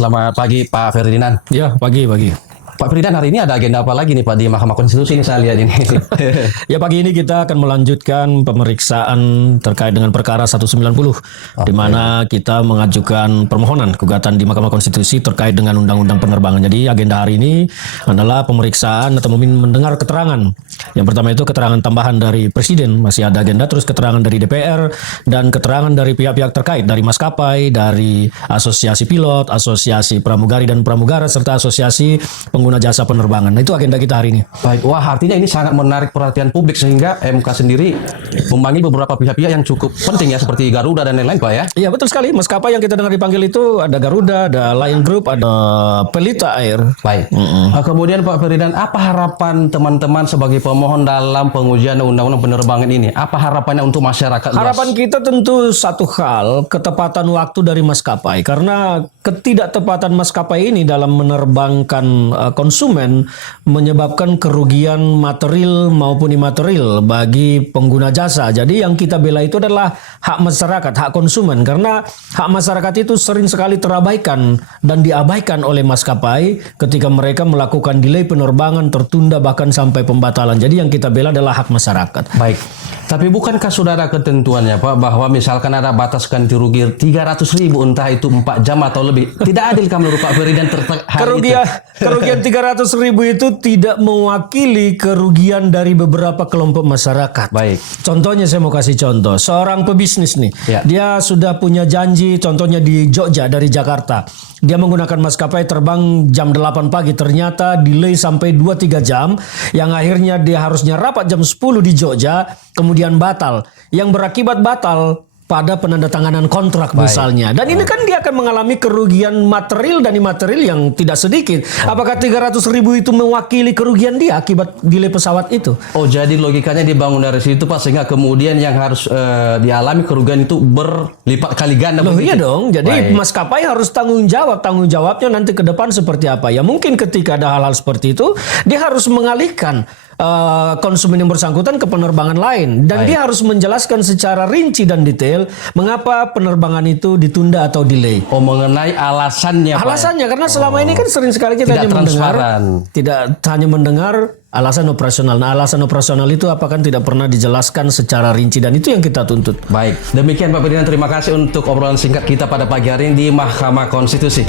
Selamat pagi Pak Ferdinand. Ya, pagi. Pak Ferdinand, hari ini ada agenda apa lagi nih Pak di Mahkamah Konstitusi ini saya lihat ini. Ya, pagi ini kita akan melanjutkan pemeriksaan terkait dengan perkara 190 di mana kita mengajukan permohonan gugatan di Mahkamah Konstitusi terkait dengan Undang-Undang Penerbangan. Jadi agenda hari ini adalah pemeriksaan atau mendengar keterangan. Yang pertama itu keterangan tambahan dari Presiden, masih ada agenda, terus keterangan dari DPR dan keterangan dari pihak-pihak terkait, dari maskapai, dari Asosiasi Pilot, Asosiasi Pramugari dan Pramugara serta Asosiasi Pengguna Jasa Penerbangan. Nah, itu agenda kita hari ini. Baik, wah artinya ini sangat menarik perhatian publik sehingga MK sendiri memanggil beberapa pihak-pihak yang cukup penting ya seperti Garuda dan lain-lain Pak ya. Iya, betul sekali. Maskapai yang kita dengar dipanggil itu ada Garuda, ada Lion Group, ada Pelita Air. Baik. Kemudian Pak Ferdinand, apa harapan teman-teman sebagai pemohon dalam pengujian Undang-Undang Penerbangan ini? Apa harapannya untuk masyarakat luas? Harapan kita tentu satu hal, ketepatan waktu dari maskapai. Karena ketidaktepatan maskapai ini dalam menerbangkan konsumen menyebabkan kerugian material maupun imaterial bagi pengguna jasa. Jadi yang kita bela itu adalah hak masyarakat, hak konsumen. Karena hak masyarakat itu sering sekali terabaikan dan diabaikan oleh maskapai ketika mereka melakukan delay penerbangan, tertunda bahkan sampai pembatalan. Jadi yang kita bela adalah hak masyarakat. Baik. Tapi bukankah sudah ada ketentuannya Pak bahwa misalkan ada batas ganti rugi 300.000 entah itu 4 jam atau lebih. Tidak adil kan menurut Pak Ferdinand Kerugian 300.000 itu tidak mewakili kerugian dari beberapa kelompok masyarakat. Baik. Contohnya saya mau kasih contoh. Seorang pebisnis nih. Ya. Dia sudah punya janji contohnya di Jogja dari Jakarta. Dia menggunakan maskapai terbang jam 8 pagi. Ternyata delay sampai 2-3 jam. Yang akhirnya dia harusnya rapat jam 10 di Jogja. Kemudian batal. Yang berakibat batal pada penandatanganan kontrak misalnya. Dan ini kan dia akan mengalami kerugian material dan imaterial yang tidak sedikit. Apakah 300.000 itu mewakili kerugian dia akibat delay pesawat itu? Oh, jadi logikanya dibangun dari situ Pak sehingga kemudian yang harus dialami kerugian itu berlipat kali ganda. Loh begitu? iya dong. Jadi maskapai harus tanggung jawab. Tanggung jawabnya nanti ke depan seperti apa. Ya mungkin ketika ada hal-hal seperti itu, dia harus mengalihkan konsumen yang bersangkutan ke penerbangan lain. Dan dia harus menjelaskan secara rinci dan detail mengapa penerbangan itu ditunda atau delay. Oh, mengenai alasannya Pak. Alasannya karena selama ini kan sering sekali kita Tidak hanya mendengar, transparan. tidak hanya mendengar alasan operasional. Nah, alasan operasional itu apakah tidak pernah dijelaskan secara rinci dan itu yang kita tuntut. Baik, demikian Pak Ferdinand, terima kasih untuk obrolan singkat kita pada pagi hari ini di Mahkamah Konstitusi.